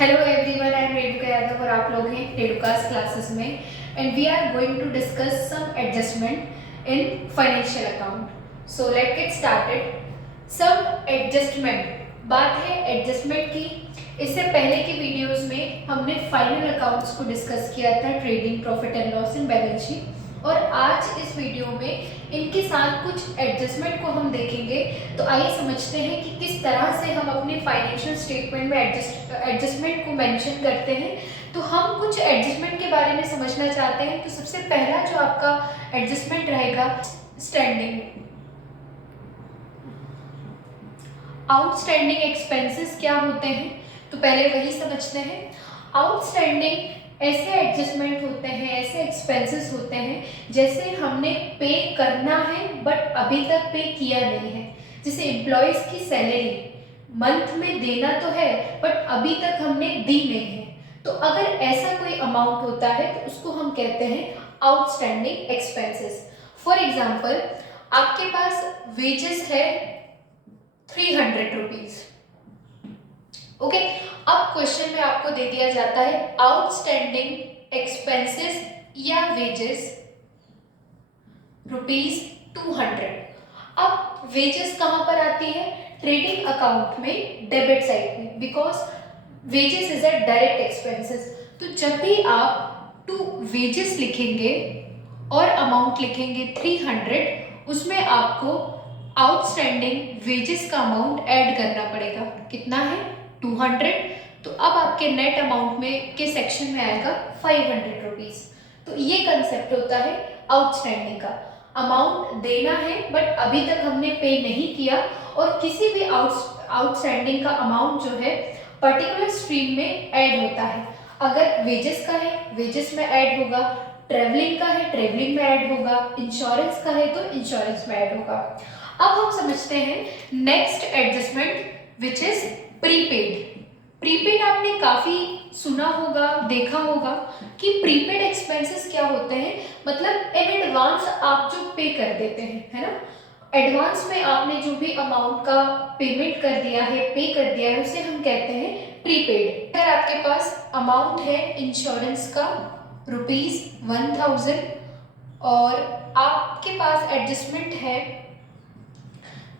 Hello everyone, I am Renuka Yadav और आप लोग हैं रेणुकास क्लासेस में and we are going to discuss some adjustment in financial account. So let's get started. Some adjustment, बात है adjustment की। इससे पहले की वीडियोस में हमने फाइनल अकाउंट्स को डिस्कस किया था, trading, profit and loss in balance sheet. और आज इस वीडियो में इनके साथ कुछ एडजस्टमेंट को हम देखेंगे। तो आइए समझते हैं कि किस तरह से हम अपने फाइनेंशियल स्टेटमेंट में एडजस्टमेंट को मेंशन करते हैं। तो हम कुछ एडजस्टमेंट के बारे में समझना चाहते हैं। तो सबसे पहला जो आपका एडजस्टमेंट रहेगा, स्टैंडिंग आउटस्टैंडिंग एक्सपेंसेस क्या होते हैं, तो पहले वही समझते हैं। आउटस्टैंडिंग ऐसे एडजस्टमेंट होते हैं, ऐसे एक्सपेंसेस होते हैं जैसे हमने पे करना है बट अभी तक पे किया नहीं है। जैसे एम्प्लॉयज की सैलरी मंथ में देना तो है बट अभी तक हमने दी नहीं है। तो अगर ऐसा कोई अमाउंट होता है तो उसको हम कहते हैं आउटस्टैंडिंग एक्सपेंसेस। फॉर एग्जाम्पल, आपके पास वेजेस है 300 रुपीज। ओके, अब क्वेश्चन में आपको दे दिया जाता है आउटस्टैंडिंग एक्सपेंसेस या वेजेस ₹200। अब वेजेस कहां पर आती है? ट्रेडिंग अकाउंट में डेबिट साइड में, because wages is a direct expenses. तो जब भी आप टू वेजेस लिखेंगे और अमाउंट लिखेंगे 300, उसमें आपको आउटस्टैंडिंग वेजेस का अमाउंट ऐड करना पड़ेगा। कितना है? 200। तो अब आपके नेट अमाउंट में के सेक्शन में आएगा 500 रुपीज। तो ये कंसेप्ट होता है आउटस्टैंडिंग का। अमाउंट देना है बट अभी तक हमने पे नहीं किया, और किसी भी आउटस्टैंडिंग का अमाउंट जो है पर्टिकुलर स्ट्रीम में ऐड होता है। अगर वेजेस का है, वेजेस में ऐड होगा। ट्रेवलिंग का है, ट्रेवलिंग में ऐड होगा। इंश्योरेंस का है तो इंश्योरेंस में ऐड होगा। अब हम समझते हैं next adjustment which is prepaid. Prepaid आपने काफी सुना होगा, देखा होगा कि प्रीपेड एक्सपेंसेस क्या होते हैं। मतलब इन एडवांस आप जो पे कर देते हैं, है ना, एडवांस में आपने जो भी अमाउंट का पेमेंट कर दिया है, पे कर दिया है, उसे हम कहते हैं प्रीपेड। अगर आपके पास अमाउंट है इंश्योरेंस का ₹1000 और आपके पास एडजस्टमेंट है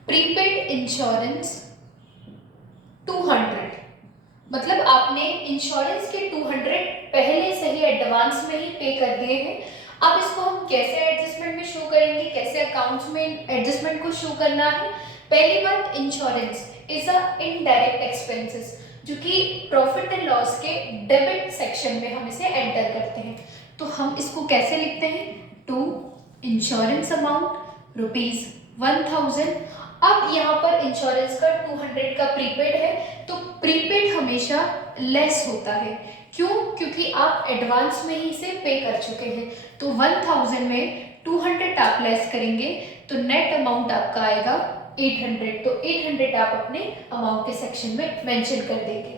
प्रीपेड इंश्योरेंस 200, मतलब आपने इंश्योरेंस के 200 पहले से ही एडवांस में ही पे कर दिए हैं। अब इसको हम कैसे एडजस्टमेंट में शो करेंगे, कैसे अकाउंट्स में एडजस्टमेंट को शो करना है? पहली बात, insurance is a indirect expenses, जो कि प्रॉफिट एंड लॉस के डेबिट सेक्शन में हम इसे एंटर करते हैं। तो हम इसको कैसे लिखते हैं? To insurance amount ₹1000। अब यहाँ पर इंश्योरेंस का 200 का प्रीपेड है, तो प्रीपेड हमेशा लेस होता है। क्यों? क्योंकि आप एडवांस में ही इसे पे कर चुके हैं। तो 1000 में 200 आप लेस करेंगे तो नेट अमाउंट आपका आएगा 800। तो 800 आप अपने अमाउंट के सेक्शन में मेंशन कर देंगे।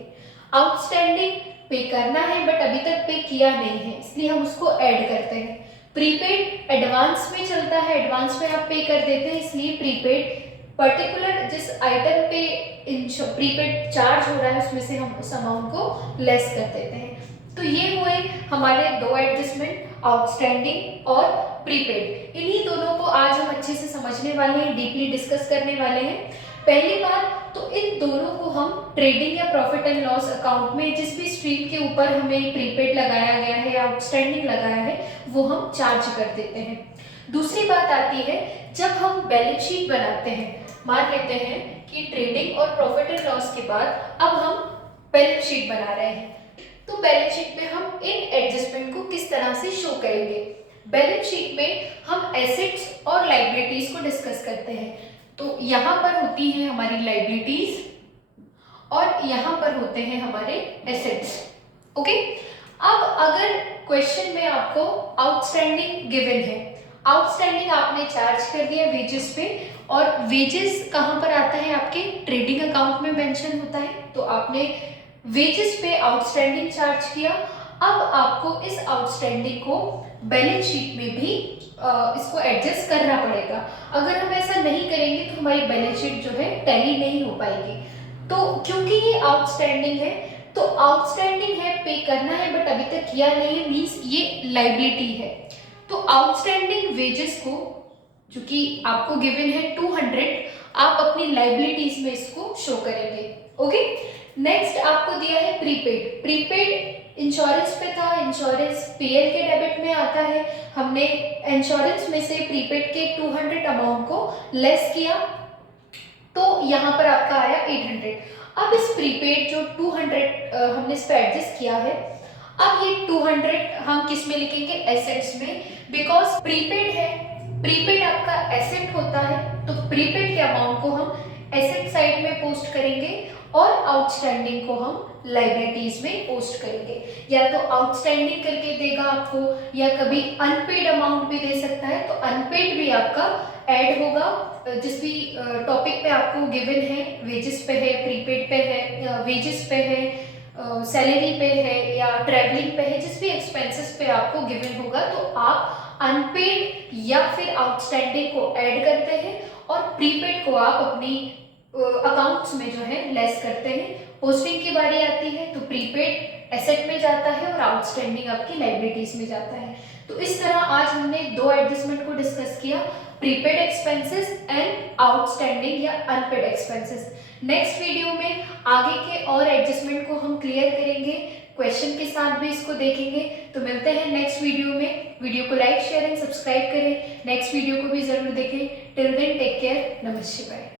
आउटस्टैंडिंग पे करना है बट अभी तक पे किया नहीं है, इसलिए हम उसको ऐड करते हैं। प्रीपेड एडवांस में चलता है, एडवांस में आप पे कर देते हैं, इसलिए प्रीपेड पर्टिकुलर जिस आइटम पे प्रीपेड चार्ज हो रहा है उसमें से हम उस अमाउंट को लेस कर देते हैं। तो ये हुए हमारे दो एडजस्टमेंट, आउटस्टैंडिंग और प्रीपेड। इन्हीं दोनों को आज हम अच्छे से समझने वाले हैं, डीपली डिस्कस करने वाले हैं। पहली बात तो इन दोनों को हम ट्रेडिंग या प्रॉफिट एंड लॉस अकाउंट में जिस भी स्ट्रीम के ऊपर हमें प्रीपेड लगाया गया है या आउटस्टैंडिंग लगाया है वो हम चार्ज कर देते हैं। दूसरी बात आती है, जब हम बैलेंस शीट बनाते हैं, मान लेते हैं कि ट्रेडिंग और प्रॉफिट एंड लॉस के बाद अब हम बैलेंस शीट बना रहे हैं, तो बैलेंस शीट में हम इन एडजस्टमेंट को किस तरह से शो करेंगे? बैलेंस शीट में हम एसेट्स और लायबिलिटीज को डिस्कस करते हैं। तो यहाँ पर होती है हमारी लायबिलिटीज और यहाँ पर होते हैं हमारे एसेट्स। ओके, अब अगर क्वेश्चन में आपको आउटस्टैंडिंग गिवन है, आउटस्टैंडिंग आपने चार्ज कर दिया वेजेस पे, और वेजेस कहाँ पर आता है? आपके ट्रेडिंग अकाउंट में मेंशन होता है। तो आपने वेजेस पे आउटस्टैंडिंग चार्ज किया। अब आपको इस आउटस्टैंडिंग को बैलेंस शीट में भी इसको एडजस्ट करना पड़ेगा। अगर हम ऐसा नहीं करेंगे तो हमारी बैलेंस शीट जो है टैली नहीं हो पाएगी। तो क्योंकि ये आउटस्टैंडिंग है, तो आउटस्टैंडिंग है, पे करना है बट अभी तक किया नहीं है, मीन्स ये लाइबिलिटी है। तो आउटस्टैंडिंग वेजेस को जो कि आपको गिवन है 200, आप अपनी लाइबिलिटीज में इसको शो करेंगे। ओके, नेक्स्ट आपको दिया है प्रीपेड। प्रीपेड इंश्योरेंस पे था, इंश्योरेंस पीएल के डेबिट में आता है। हमने इंश्योरेंस में से प्रीपेड के 200 अमाउंट को लेस किया, तो यहाँ पर आपका आया 800। अब इस प्रीपेड जो 200 हमने इस पर एडजस्ट किया है, अब ये 200 हम किस में लिखेंगे, एसेट्स में, बिकॉज प्रीपेड है, प्रीपेड आपका एसेट होता है, तो प्रीपेड के अमाउंट को हम एसेट साइड में पोस्ट करेंगे और आउटस्टैंडिंग को हम लाइबिलिटीज में पोस्ट करेंगे। या तो आउटस्टैंडिंग करके देगा आपको, या कभी अनपेड अमाउंट भी दे सकता है, तो अनपेड भी आपका ऐड होगा। जिस भी टॉपिक पे आपको गिवन है, वेजेस पे है, प्रीपेड पे है, वेजेस पे है, सैलरी पे है या ट्रैवलिंग पे है, जिस भी एक्सपेंसेस पे आपको गिवन होगा, तो आप अनपेड या फिर आउटस्टैंडिंग को ऐड करते हैं और प्रीपेड को आप अपनी अकाउंट्स में जो है लेस करते हैं। पोस्टिंग की बारी आती है तो प्रीपेड एसेट में जाता है और आउटस्टैंडिंग आपकी लाइबिलिटीज में जाता है। तो इस तरह आज हमने दो एडजस्टमेंट को डिस्कस किया, प्रीपेड एक्सपेंसेस एंड आउटस्टैंडिंग या अनपेड एक्सपेंसेस। नेक्स्ट वीडियो में आगे के और एडजस्टमेंट को हम क्लियर करेंगे, क्वेश्चन के साथ भी इसको देखेंगे। तो मिलते हैं नेक्स्ट वीडियो में। वीडियो को लाइक शेयर एंड सब्सक्राइब करें, नेक्स्ट वीडियो को भी जरूर देखें। टिल देन टेक केयर, नमस्ते, बाय।